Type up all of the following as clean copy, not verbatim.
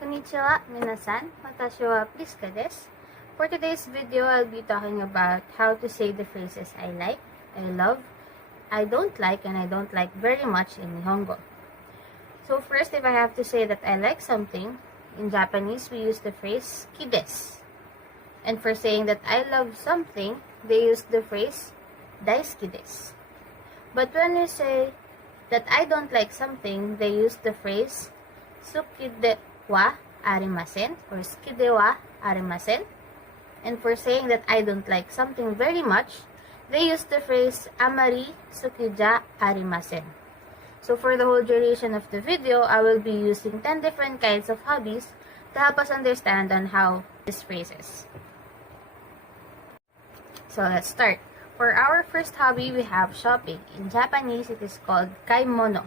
Konnichiwa, minasan. Watashi wa Priska desu. For today's video, I'll be talking about how to say the phrases I like, I love, I don't like, and I don't like very much in Nihongo. So first, if I have to say that I like something, in Japanese, we use the phrase ki desu. And for saying that I love something, they use the phrase daisuki desu. But when we say that I don't like something, they use the phrase suki de wa arimasen or suki de wa arimasen. And for saying that I don't like something very much, they use the phrase amari suki ja arimasen. So for the whole duration of the video, I will be using 10 different kinds of hobbies to help us understand on how these phrases. So let's start. For our first hobby, we have shopping. In Japanese, it is called kaimono.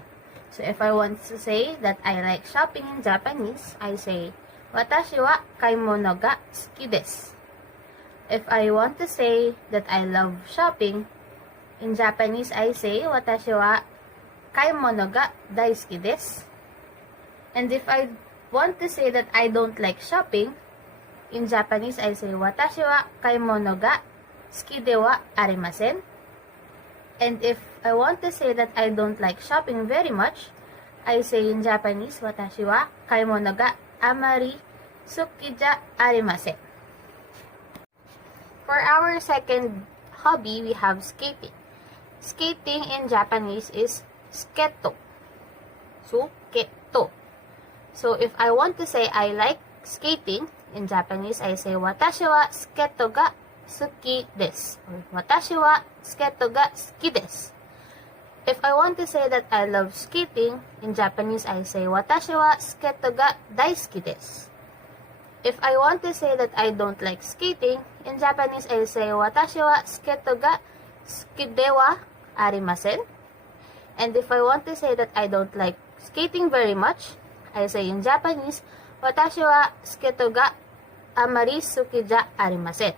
So if I want to say that I like shopping in Japanese, I say, watashi wa kaimono ga suki desu. If I want to say that I love shopping, in Japanese, I say, watashi wa kaimono ga daisuki desu. And if I want to say that I don't like shopping, in Japanese, I say, watashi wa kaimono ga suki de wa arimasen. And if I want to say that I don't like shopping very much, I say in Japanese, watashi wa kaimono ga amari suki ja arimasen. For our second hobby, we have skating. Skating in Japanese is suketo. Suketo. So if I want to say I like skating, in Japanese, I say watashi wa suketo ga suki desu. Or watashi wa suketo ga suki desu. If I want to say that I love skating, in Japanese, I say watashi wa suketo ga daisuki desu. If I want to say that I don't like skating, in Japanese, I say watashi wa suketo ga suki de wa arimasen. And if I want to say that I don't like skating very much, I say in Japanese, watashi wa suketo ga amari suki ja arimasen.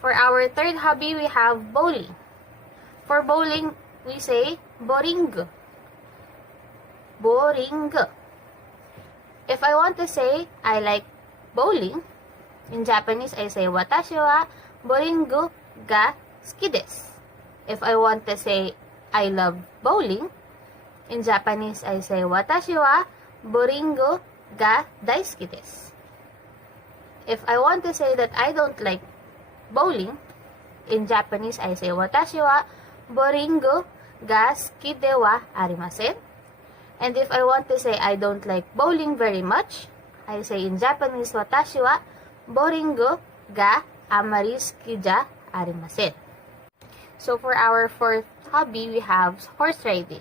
For our third hobby, we have bowling. For bowling, we say boring. Boring. If I want to say I like bowling, in Japanese, I say watashi wa boring ga suki desu. If I want to say I love bowling, in Japanese, I say watashi wa boring ga daisuki desu. If I want to say that I don't like bowling, in Japanese, I say watashi wa boring ga suki de wa arimasen. And if I want to say I don't like bowling very much, I say in Japanese, watashi wa boring ga amari suki ja arimasen. So for our fourth hobby, we have horse riding.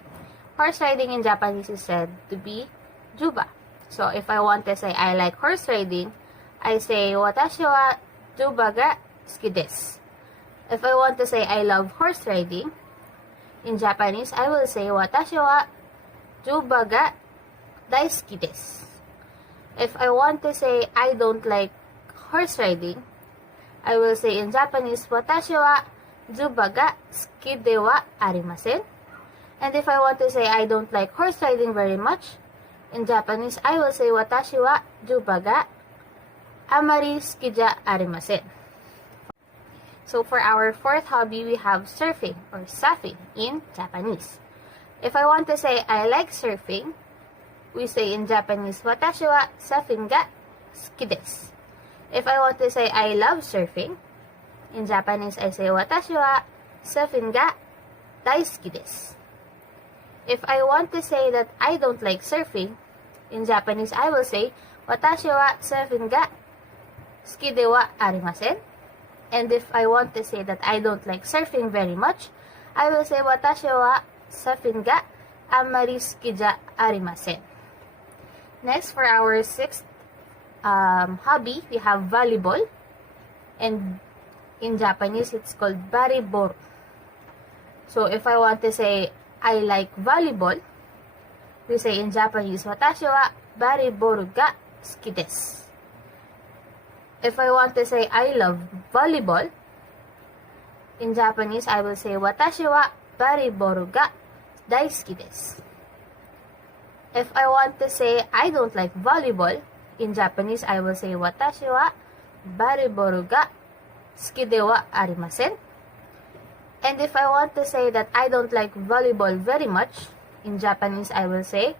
Horse riding in Japanese is said to be juba. So if I want to say I like horse riding, I say watashi wa juba ga suki desu. If I want to say I love horse riding, in Japanese, I will say watashi wa juba ga daisuki desu. If I want to say I don't like horse riding, I will say in Japanese, watashi wa juba ga suki de wa arimasen. And if I want to say I don't like horse riding very much, in Japanese, I will say watashi wa juba ga amari suki ja arimasen. So for our fourth hobby, we have surfing or surfing in Japanese. If I want to say I like surfing, we say in Japanese, watashi wa surfing ga suki desu. If I want to say I love surfing, in Japanese, I say watashi wa surfing ga daisuki desu. If I want to say that I don't like surfing, in Japanese, I will say watashi wa surfing ga suki de wa arimasen. And if I want to say that I don't like surfing very much, I will say watashi wa surfing ga amari suki ja arimasen. Next, for our sixth hobby, we have volleyball. And in Japanese, it's called baribor. So if I want to say I like volleyball, we say in Japanese, watashi wa baribor ga suki desu. If I want to say I love volleyball, in Japanese, I will say watashi wa baribor ga daisuki desu. If I want to say I don't like volleyball, in Japanese, I will say watashi wa volleyball ga suki de wa arimasen. And if I want to say that I don't like volleyball very much, in Japanese, I will say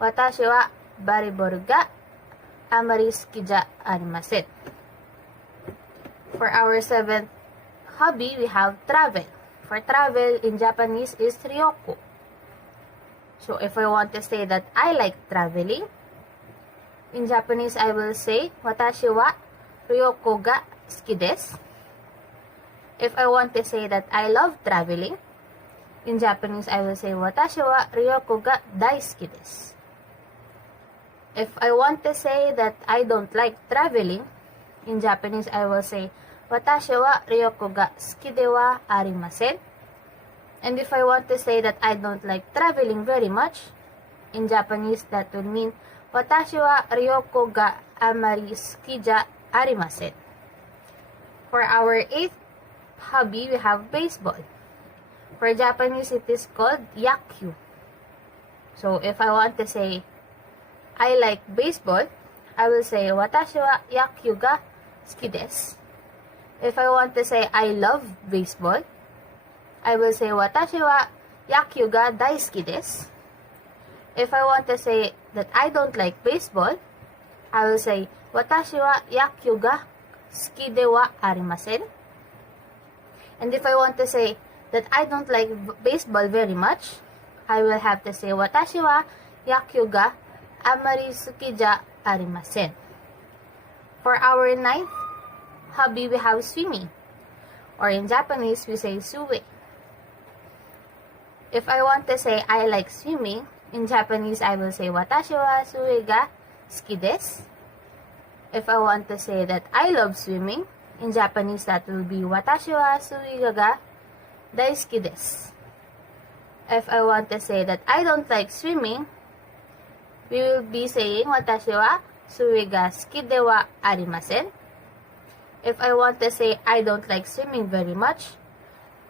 watashi wa volleyball ga amari suki ja arimasen. For our 7th hobby, we have travel. For travel, in Japanese, is ryoko. So, if I want to say that I like traveling, in Japanese, I will say watashi wa ryoko ga suki desu. If I want to say that I love traveling, in Japanese, I will say watashi wa ryoko ga daisuki desu. If I want to say that I don't like traveling, in Japanese, I will say watashi wa ryoko ga suki de wa arimasen. And if I want to say that I don't like traveling very much, in Japanese, that would mean watashi wa ryoko ga amari suki ja arimasen. For our 8th hobby, we have baseball. For Japanese, it is called yakyu. So, if I want to say I like baseball, I will say watashi wa yakyu ga suki desu. If I want to say I love baseball, I will say watashi wa yakyu ga daisuki desu. If I want to say that I don't like baseball, I will say watashi wa yakyu ga suki de wa arimasen. And if I want to say that I don't like baseball very much, I will have to say watashi wa yakyu ga amari suki ja arimasen. For our 9th hobby, we have swimming. Or in Japanese, we say suwe. If I want to say I like swimming, in Japanese, I will say watashi wa suwe ga suki desu. If I want to say that I love swimming, in Japanese, that will be watashi wa suwe ga daisuki desu. If I want to say that I don't like swimming, we will be saying watashi wa suwe ga suki de wa arimasen. If I want to say I don't like swimming very much,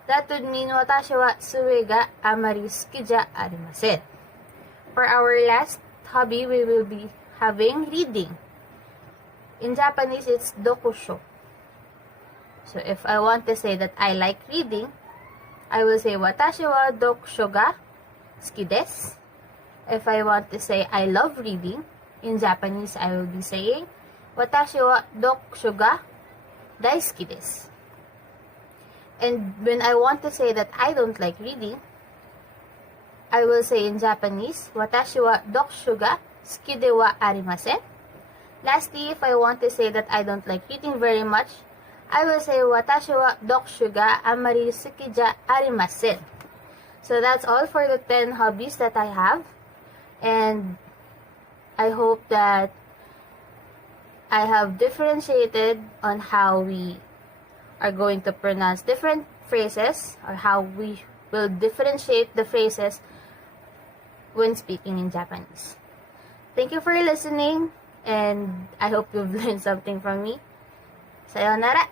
that would mean watashi wa suwe ga amari suki ja arimasen. For our last hobby, we will be having reading. In Japanese, it's dokusho. So if I want to say that I like reading, I will say watashi wa dokusho ga suki desu. If I want to say I love reading, in Japanese, I will be saying watashi wa dokusho ga daisuki desu. And when I want to say that I don't like reading, I will say in Japanese, watashi wa dokusho ga suki de wa arimasen. Lastly, if I want to say that I don't like reading very much, I will say watashi wa dokusho ga amari suki ja arimasen. So that's all for the 10 hobbies that I have. And I hope that I have differentiated on how we are going to pronounce different phrases, or how we will differentiate the phrases when speaking in Japanese. Thank you for listening, and I hope you've learned something from me. Sayonara!